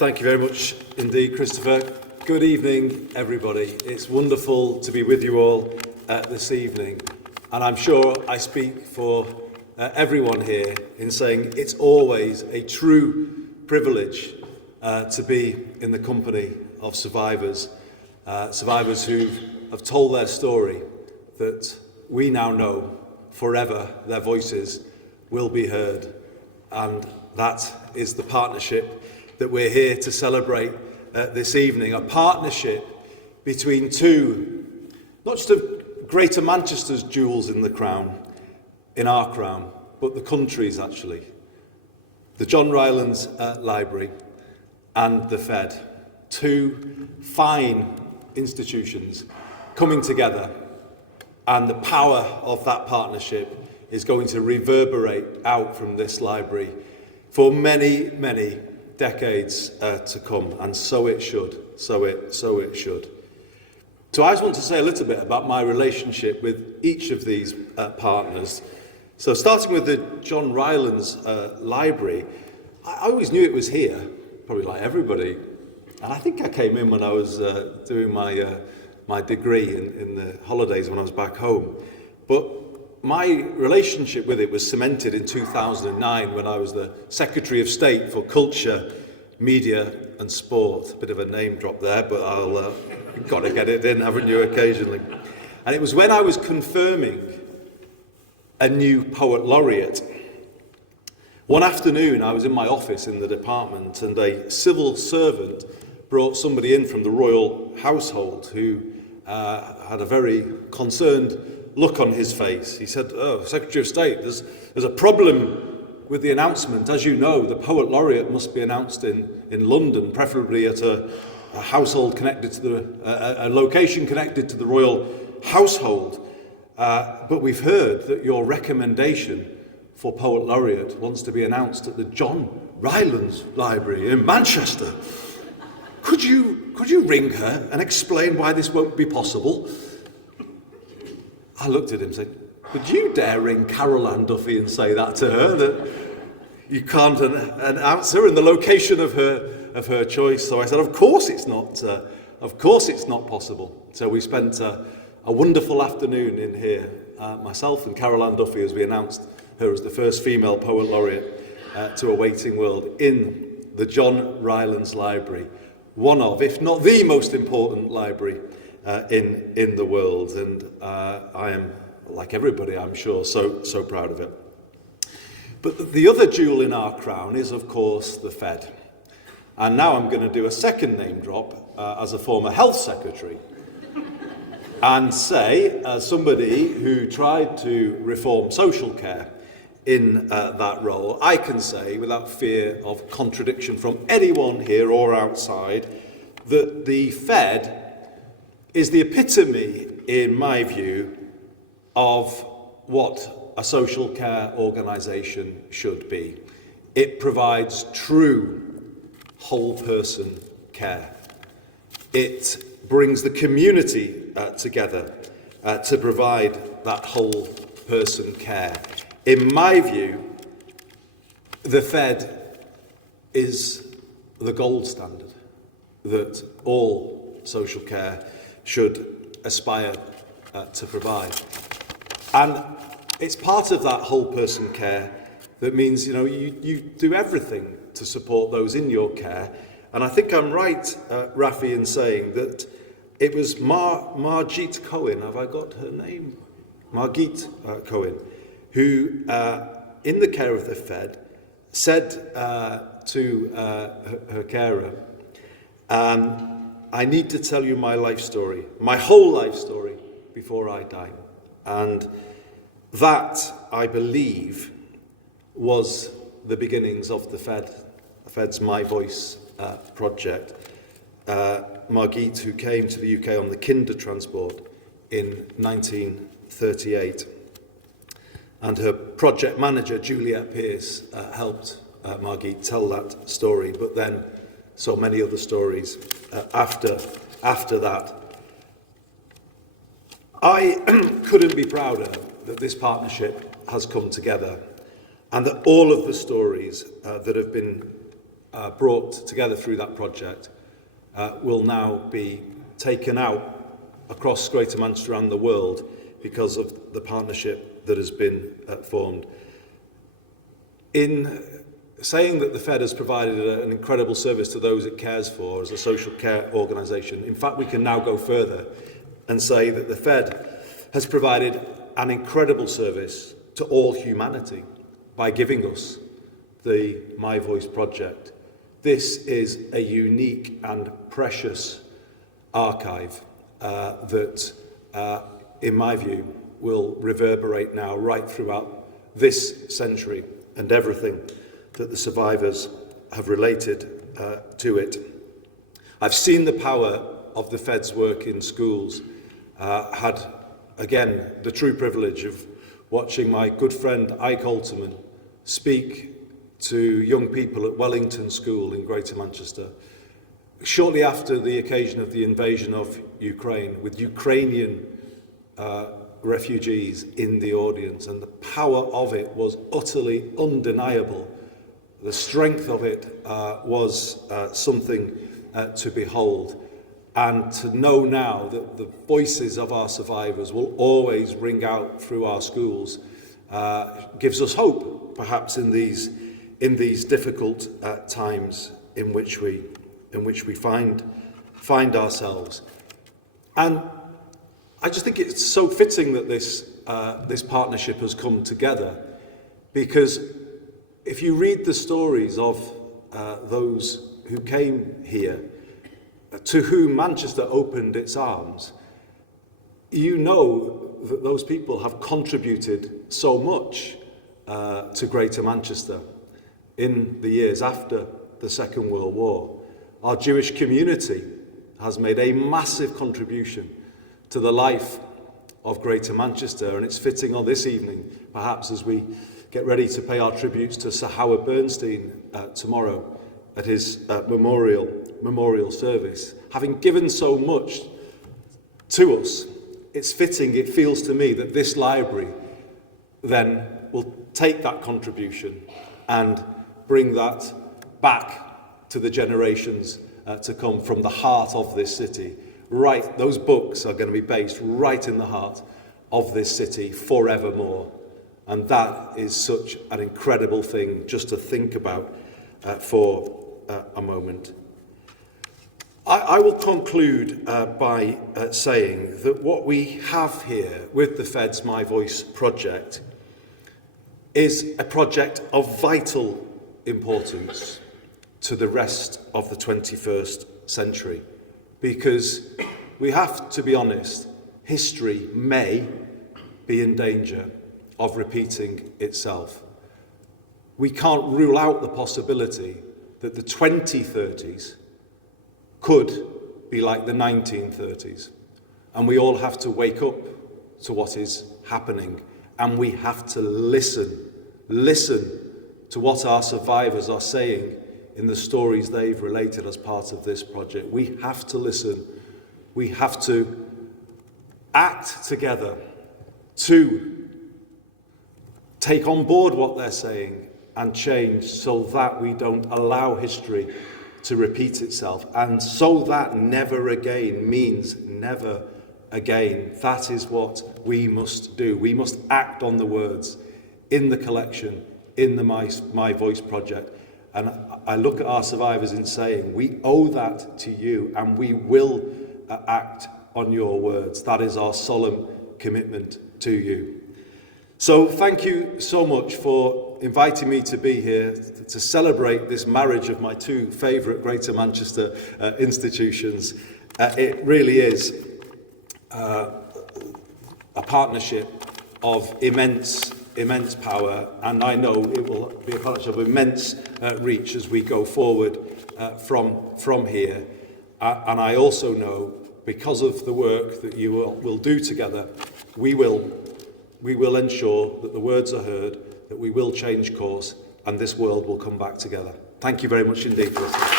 Thank you very much indeed, Christopher. Good evening, everybody. It's wonderful to be with you all this evening. And I'm sure I speak for everyone here in saying it's always a true privilege to be in the company of survivors, survivors who have told their story, that we now know forever their voices will be heard. And that is the partnership that we're here to celebrate this evening, a partnership between two, not just of Greater Manchester's jewels in the crown, in our crown, but the country's actually. The John Rylands Library and the Fed, two fine institutions coming together, and the power of that partnership is going to reverberate out from this library for many, many decades to come, and so it should, so it should. So I just want to say a little bit about my relationship with each of these partners. So starting with the John Rylands Library, I always knew it was here, probably like everybody, and I think I came in when I was doing my degree in the holidays when I was back home. But my relationship with it was cemented in 2009 when I was the Secretary of State for Culture, Media and Sport. A bit of a name drop there, but I'll got to get it in, haven't you, occasionally. And it was when I was confirming a new poet laureate. One afternoon I was in my office in the department and a civil servant brought somebody in from the royal household who had a very concerned look on his face. He said, "Oh, Secretary of State, there's a problem with the announcement. As you know, the Poet Laureate must be announced in London, preferably at a household connected to a location connected to the royal household. But we've heard that your recommendation for Poet Laureate wants to be announced at the John Rylands Library in Manchester. Could you ring her and explain why this won't be possible?" I looked at him and said, "Would you dare ring Carol Ann Duffy and say that to her, that you can't announce her in the location of her choice?" So I said, of course it's not possible. So we spent a wonderful afternoon in here, myself and Carol Ann Duffy, as we announced her as the first female poet laureate to a waiting world in the John Rylands Library, one of, if not the most important library in the world. And I am, like everybody, I'm sure, so proud of it. But the other jewel in our crown is, of course, the Fed. And now I'm going to do a second name drop as a former health secretary and say, as somebody who tried to reform social care in that role, I can say, without fear of contradiction from anyone here or outside, that the Fed is the epitome, in my view, of what a social care organisation should be. It provides true whole-person care. It brings the community together to provide that whole-person care. In my view, the Fed is the gold standard that all social care should aspire to provide. And it's part of that whole person care that means, you do everything to support those in your care. And I think I'm right, Rafi, in saying that it was Margit Cohen, have I got her name? Margit Cohen, who, in the care of the Fed, said to her carer, "I need to tell you my life story, my whole life story, before I die." And that, I believe, was the beginnings of the Fed's My Voice project. Margit, who came to the UK on the Kinder transport in 1938. And her project manager, Juliet Pearce, helped Margit tell that story, but then so many other stories after that. I couldn't be prouder that this partnership has come together and that all of the stories that have been brought together through that project will now be taken out across Greater Manchester and the world because of the partnership that has been formed. In saying that the Fed has provided an incredible service to those it cares for as a social care organisation, in fact we can now go further and say that the Fed has provided an incredible service to all humanity by giving us the My Voice project. This is a unique and precious archive that, in my view, will reverberate now right throughout this century and everything that the survivors have related to it. I've seen the power of the Fed's work in schools, had, again, the true privilege of watching my good friend Ike Alterman speak to young people at Wellington School in Greater Manchester, shortly after the occasion of the invasion of Ukraine, with Ukrainian refugees in the audience, and the power of it was utterly undeniable. The strength of it was something to behold. And to know now that the voices of our survivors will always ring out through our schools gives us hope, perhaps in these difficult times in which we find ourselves. And I just think it's so fitting that this partnership has come together, because if you read the stories of those who came here, to whom Manchester opened its arms, you know that those people have contributed so much to Greater Manchester in the years after the Second World War. Our Jewish community has made a massive contribution to the life of Greater Manchester, and it's fitting on this evening, perhaps as we get ready to pay our tributes to Sir Howard Bernstein tomorrow at his memorial service. Having given so much to us, it's fitting, it feels to me, that this library then will take that contribution and bring that back to the generations to come from the heart of this city. Right, those books are going to be based right in the heart of this city forevermore. And that is such an incredible thing just to think about for a moment. I will conclude by saying that what we have here with the Fed's My Voice project is a project of vital importance to the rest of the 21st century, because we have to be honest, history may be in danger of repeating itself. We can't rule out the possibility that the 2030s could be like the 1930s, and we all have to wake up to what is happening, and we have to listen to what our survivors are saying in the stories they've related as part of this project. We have to listen. We have to act together to take on board what they're saying and change, so that we don't allow history to repeat itself, and so that never again means never again. That is what we must do. We must act on the words in the collection, in the My Voice project. And I look at our survivors in saying, we owe that to you, and we will act on your words. That is our solemn commitment to you. So thank you so much for inviting me to be here to celebrate this marriage of my two favourite Greater Manchester institutions. It really is a partnership of immense power, and I know it will be a partnership of immense reach as we go forward from here. And I also know, because of the work that you will do together, we will ensure that the words are heard, that we will change course, and this world will come back together. Thank you very much indeed for listening.